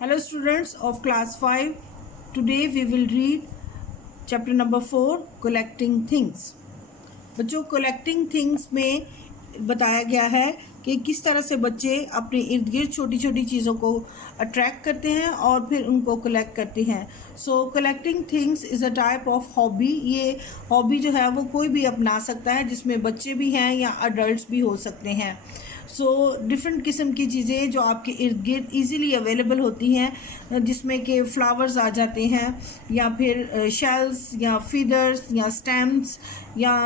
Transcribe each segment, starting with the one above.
Hello students of class 5. Today we will read chapter number 4 collecting things. बच्चों collecting things में बताया गया है कि किस तरह से बच्चे अपने इर्द गिर्द छोटी छोटी चीज़ों को अट्रैक्ट करते हैं और फिर उनको कलेक्ट करते हैं. So collecting things is a type of hobby. ये हॉबी जो है वो कोई भी अपना सकता है, जिसमें बच्चे भी हैं या अडल्ट्स भी हो सकते हैं. सो डिफरेंट किस्म की चीज़ें जो आपके इर्द गिर्द ईज़िली अवेलेबल होती हैं, जिसमें कि फ्लावर्स आ जाते हैं या फिर शेल्स या फीदर्स या स्टैम्प्स या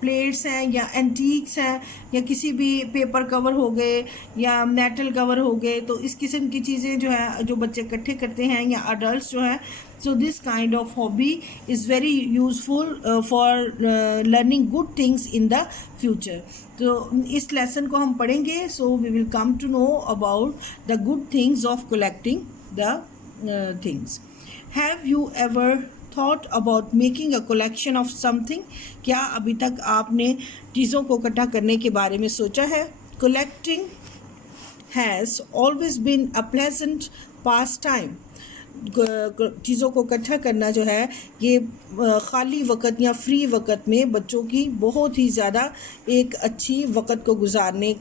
प्लेट्स हैं या एंटीक्स हैं या किसी भी पेपर कवर हो गए या मेटल कवर हो गए. तो इस किस्म की चीज़ें जो है जो बच्चे इकट्ठे करते हैं या अडल्ट्स जो हैं. So this kind of hobby is very useful for learning good things in the future. तो इस लेसन को हम पढ़ेंगे. So we will come to know about the good things of collecting the things. Have you ever thought about making a collection of something? क्या अभी तक आपने चीज़ों को इकट्ठा करने के बारे में सोचा है? Collecting has always been a pleasant pastime. चीज़ों को इकट्ठा करना जो है ये ख़ाली वक़्त या फ्री वक़्त में बच्चों की बहुत ही ज़्यादा एक अच्छी वक़्त को गुजारने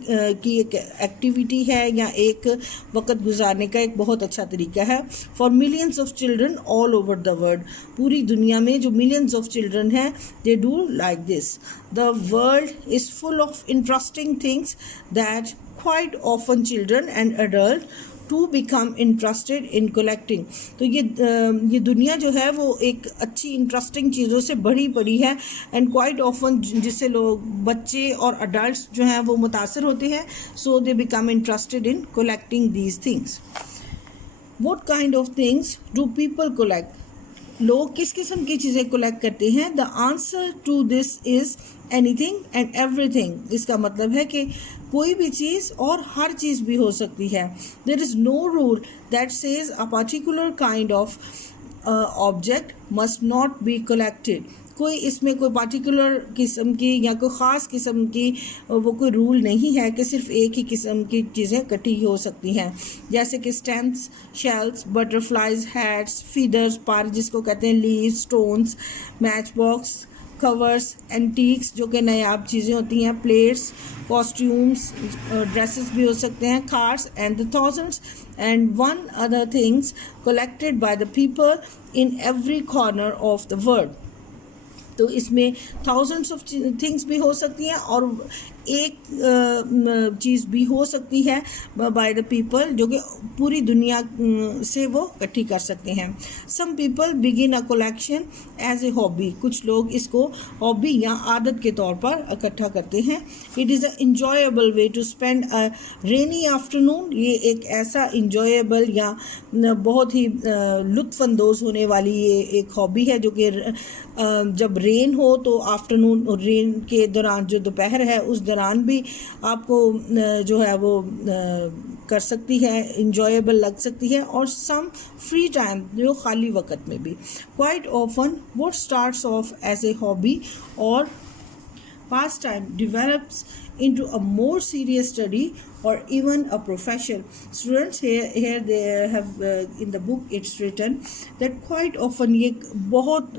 की एक एक्टिविटी है या एक वक़्त गुजारने का एक बहुत अच्छा तरीका है. For millions of children all over the world. पूरी दुनिया में जो मिलियंस ऑफ चिल्ड्रन हैं they do like this. The world is full of interesting things that quite often children and adult to become interested in collecting. तो ये दुनिया जो है वो एक अच्छी इंटरेस्टिंग चीज़ों से भरी पड़ी है एंड क्वाइट ऑफन जिससे लोग बच्चे और अडल्ट्स जो हैं वो मुतासर होते हैं. So they become interested in collecting these things. What kind of things do people collect? लोग किस किस्म की चीज़ें कलेक्ट करते हैं? The answer to this is anything and everything. इसका मतलब है कि कोई भी चीज़ और हर चीज़ भी हो सकती है. There is no rule that says a particular kind of object must not be collected. कोई इसमें कोई पर्टिकुलर किस्म की या कोई ख़ास किस्म की वो कोई रूल नहीं है कि सिर्फ एक ही किस्म की चीज़ें इकट्ठी हो सकती हैं. जैसे कि stamps, shells, butterflies, hats, feathers, पर जिसको कहते हैं, leaves, stones, match box, covers, antiques जो कि नायाब चीज़ें होती हैं, प्लेट्स, कॉस्ट्यूम्स, ड्रेसेस भी हो सकते हैं, cars and the thousands and one other things collected by the people in every corner of the world. तो इसमें थाउजेंड्स ऑफ थिंग्स भी हो सकती हैं और एक चीज़ भी हो सकती है बाय द पीपल जो कि पूरी दुनिया से वो इकट्ठी कर सकते हैं. Some people begin a collection as a hobby. कुछ लोग इसको हॉबी या आदत के तौर पर इकट्ठा करते हैं. It is a enjoyable way to spend a rainy afternoon. ये एक ऐसा इंजॉयबल या बहुत ही लुत्फ़अंदोज़ होने वाली ये एक हॉबी है जो कि जब रेन हो तो आफ्टरनून और रेन के दौरान जो दोपहर है उस दौरान भी आपको जो है वो कर सकती है, इंजॉयबल लग सकती है. और सम फ्री टाइम जो खाली वक्त में भी. Quite often what starts off as a hobby और past time develops into a more serious study or even a profession. Students, here they have in the book it's written that quite often ये बहुत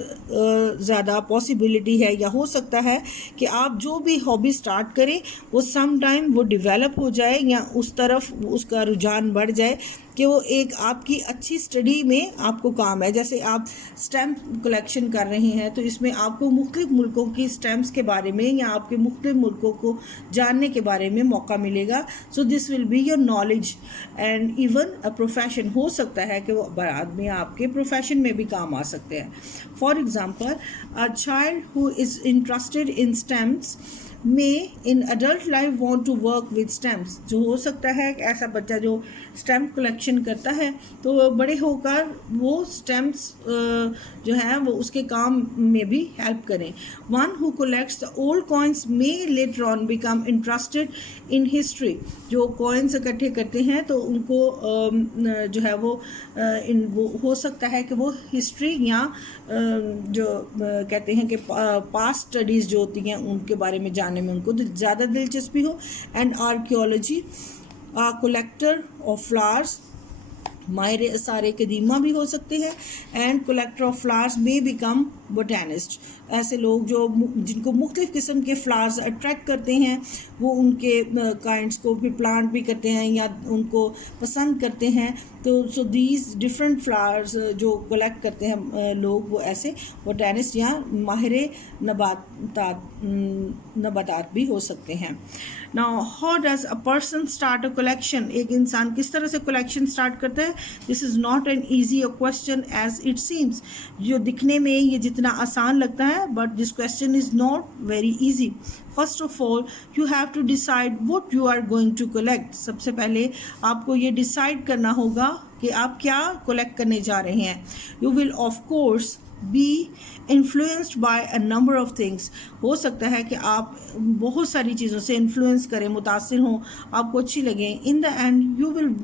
ज़्यादा possibility है या हो सकता है कि आप जो भी हॉबी स्टार्ट करें वो सम टाइम वो डेवलप हो जाए या उस तरफ उसका रुझान बढ़ जाए कि वो एक आपकी अच्छी स्टडी में आपको काम है. जैसे आप स्टैम्प कलेक्शन कर रहे हैं तो इसमें आपको मुख्तलिफ मुल्कों की स्टैम्प्स के बारे में या आपके मुख्तलिफ मुल्कों को जानने के बारे में मौका मिलेगा. So this will be your knowledge and even a profession. हो सकता है कि वो बाद में आपके प्रोफेशन में भी काम आ सकते हैं. For example, a child who is interested in stamps में in adult life want to work with stamps. जो हो सकता है कि ऐसा बच्चा जो स्टैम्प कलेक्शन करता है तो बड़े होकर वो स्टैम्प्स जो हैं वो उसके काम में भी हेल्प करें. One who collects the old coins me later on become interested in history. जो कॉइन्स इकट्ठे करते हैं तो उनको जो है वो हो सकता है कि वो हिस्ट्री या जो कहते हैं कि पास्ट स्टडीज़ जो होती हैं उनके बारे में जानने में उनको ज़्यादा दिलचस्पी हो. And archaeology, a collector of flowers ماہر آثار قدیمہ بھی ہو سکتے ہیں. And collector of flowers may become botanist. ایسے لوگ جو جن کو مختلف قسم کے فلاورز اٹریکٹ کرتے ہیں وہ ان کے کائنڈس کو پھر پلانٹ بھی کرتے ہیں یا ان کو پسند کرتے ہیں. تو سو دیز ڈفرینٹ فلاورز جو کلیکٹ کرتے ہیں لوگ وہ ایسے بوٹینسٹ یا ماہر نباتات بھی ہو سکتے ہیں. Now how does a person start a collection? ایک انسان کس طرح سے کلیکشن اسٹارٹ کرتا ہے؟ This is not an easy a question as it seems. جو دکھنے میں یہ جتنا آسان لگتا ہے but this question is not very easy. First of all, you have to decide what you are going to collect. سب سے پہلے آپ کو یہ ڈیسائیڈ کرنا ہوگا کہ آپ کیا کلیکٹ کرنے جا رہے ہیں. You will of course be influenced by a number of things. ہو سکتا ہے کہ آپ بہت ساری چیزوں سے انفلوئنس کریں، متاثر ہوں، آپ کو اچھی لگیں. In the end you will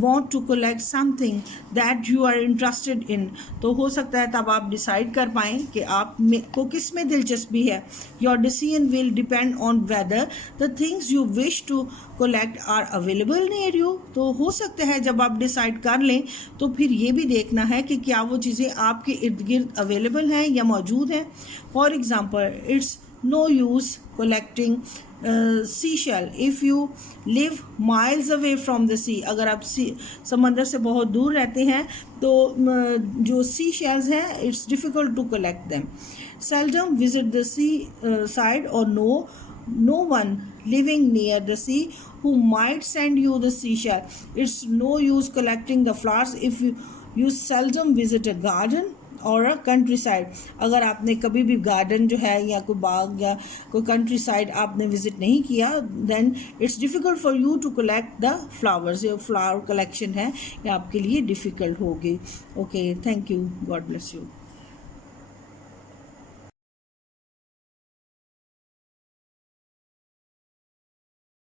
want to collect something that you are interested in. تو ہو سکتا ہے تب آپ ڈیسائیڈ کر پائیں کہ آپ کو کس میں دلچسپی ہے. Your decision will depend on whether the things you wish to collect are available near you. تو ہو سکتا ہے جب آپ ڈیسائیڈ کر لیں تو پھر یہ بھی دیکھنا ہے کہ کیا وہ چیزیں آپ کے ارد گرد اویلیبل ہیں یا موجود ہیں. For example, it's no use collecting seashell if you live miles away from the sea. اگر آپ سمندر سے بہت دور رہتے ہیں تو جو سی شیلز ہیں it's difficult to collect them. Seldom visit the sea side or no one living near the sea who might send you the seashell. It's no use collecting the flowers if you seldom visit a garden اور country side. اگر آپ نے کبھی بھی garden جو ہے یا کوئی باغ یا کوئی کنٹری سائڈ آپ نے وزٹ نہیں کیا then it's difficult for you to collect the flowers. یہ فلاور کلیکشن ہے یہ آپ کے لیے ڈیفیکلٹ ہوگی. Okay, thank you, God bless you.